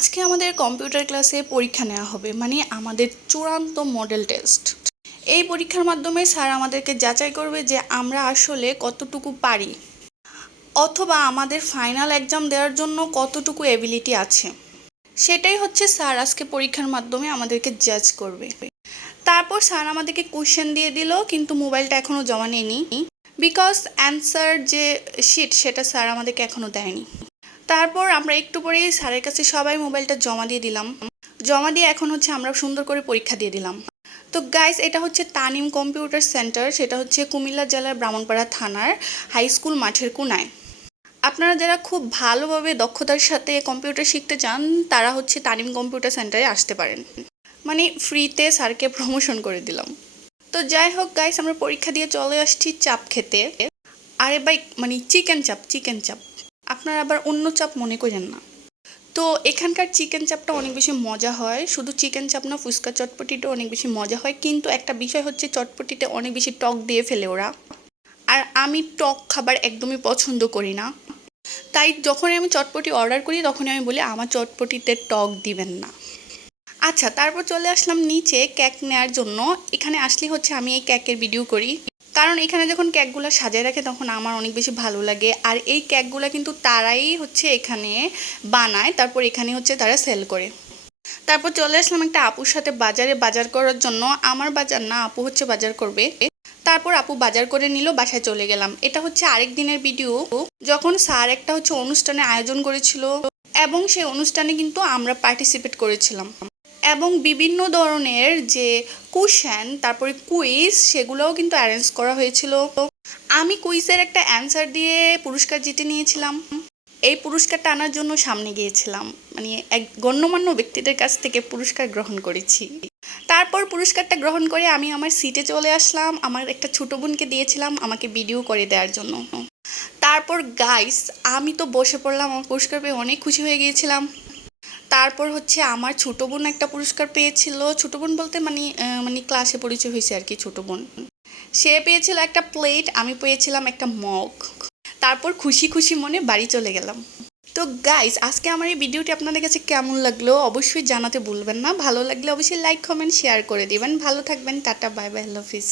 আজকে আমাদের কম্পিউটার ক্লাসে পরীক্ষা নেওয়া হবে, মানে আমাদের চূড়ান্ত মডেল টেস্ট। এই পরীক্ষার মাধ্যমে স্যার আমাদেরকে যাচাই করবে যে আমরা আসলে কতটুকু পারি, অথবা আমাদের ফাইনাল এক্সাম দেওয়ার জন্য কতটুকু এবিলিটি আছে। সেটাই হচ্ছে স্যার আজকে পরীক্ষার মাধ্যমে আমাদেরকে জাজ করবে। তারপর স্যার আমাদেরকে কোশ্চেন দিয়ে দিল, কিন্তু মোবাইলটা এখনও জমা নেয়নি, বিকজ অ্যান্সার যে শিট সেটা স্যার আমাদেরকে এখনও দেয়নি। তারপর আমরা একটু পরেই স্যারের কাছে সবাই মোবাইলটা জমা দিয়ে দিলাম। জমা দিয়ে এখন হচ্ছে আমরা সুন্দর করে পরীক্ষা দিয়ে দিলাম। তো গাইস, এটা হচ্ছে তানিম কম্পিউটার সেন্টার, সেটা হচ্ছে কুমিল্লা জেলার ব্রাহ্মণপাড়া থানার হাই স্কুল মাঠের কোনায়। আপনারা যারা খুব ভালোভাবে দক্ষতার সাথে কম্পিউটার শিখতে চান তারা হচ্ছে তানিম কম্পিউটার সেন্টারে আসতে পারেন। মানে ফ্রিতে স্যারকে প্রমোশন করে দিলাম। তো যাই হোক গাইস, আমরা পরীক্ষা দিয়ে চলে আসছি চাপ খেতে। আরে ভাই, মানে চিকেন চাপ, আপনারা আবার অন্য চাপ মনে করেন না। তো এখানকার চিকেন চাপটা অনেক বেশি মজা হয়। শুধু চিকেন চাপ না, ফুচকা চটপটিটা অনেক বেশি মজা হয়, কিন্তু একটা বিষয় হচ্ছে চটপটিতে অনেক বেশি টক দিয়ে ফেলে ওরা। আর আমি টক খাবার একদমই পছন্দ করি না, তাই যখনই আমি চটপটি অর্ডার করি তখনই আমি বলি আমার চটপটিতে টক দিবেন না। আচ্ছা, তারপর চলে আসলাম নিচে কেক নেওয়ার জন্য। এখানে আসলে হচ্ছে আমি এই কেকের ভিডিও করি, কারণ এখানে যখন কেকগুলো সাজায় রাখে তখন আমার অনেক বেশি ভালো লাগে। আর এই কেকগুলো কিন্তু তারাই হচ্ছে এখানে বানায়, তারপর এখানে হচ্ছে তারা সেল করে। তারপর চলে আসলাম একটা আপুর সাথে বাজারে বাজার করার জন্য। আমার বাজার না, আপু হচ্ছে বাজার করবে। তারপর আপু বাজার করে নিল, বাসায় চলে গেলাম। এটা হচ্ছে আরেক দিনের ভিডিও, যখন স্যার একটা হচ্ছে অনুষ্ঠানে আয়োজন করেছিল এবং সেই অনুষ্ঠানে কিন্তু আমরা পার্টিসিপেট করেছিলাম, এবং বিভিন্ন ধরনের যে কোশ্চেন তারপরে কুইজ সেগুলোও কিন্তু অ্যারেঞ্জ করা হয়েছিল। আমি কুইজের একটা অ্যান্সার দিয়ে পুরস্কার জিতে নিয়েছিলাম। এই পুরস্কারটা আনার জন্য সামনে গিয়েছিলাম, মানে এক গণ্যমান্য ব্যক্তিদের কাছ থেকে পুরস্কার গ্রহণ করেছি। তারপর পুরস্কারটা গ্রহণ করে আমি আমার সিটে চলে আসলাম। আমার একটা ছোটো বোনকে দিয়েছিলাম আমাকে ভিডিও করে দেওয়ার জন্য। তারপর গাইস, আমি তো বসে পড়লাম, আমার পুরস্কার পেয়ে অনেক খুশি হয়ে গিয়েছিলাম। তারপর হচ্ছে আমার ছোটো বোন একটা পুরস্কার পেয়েছিল। ছোটো বোন বলতে মানে ক্লাসে পরিচয় হয়েছে আর কি, ছোটো বোন। সে পেয়েছিল একটা প্লেট, আমি পেয়েছিলাম একটা মগ। তারপর খুশি খুশি মনে বাড়ি চলে গেলাম। তো গাইস, আজকে আমার এই ভিডিওটি আপনাদের কাছে কেমন লাগলো অবশ্যই জানাতে ভুলবেন না। ভালো লাগলে অবশ্যই লাইক কমেন্ট শেয়ার করে দিবেন। ভালো থাকবেন, টাটা, বাই বাই, আল্লাহ হাফিজ।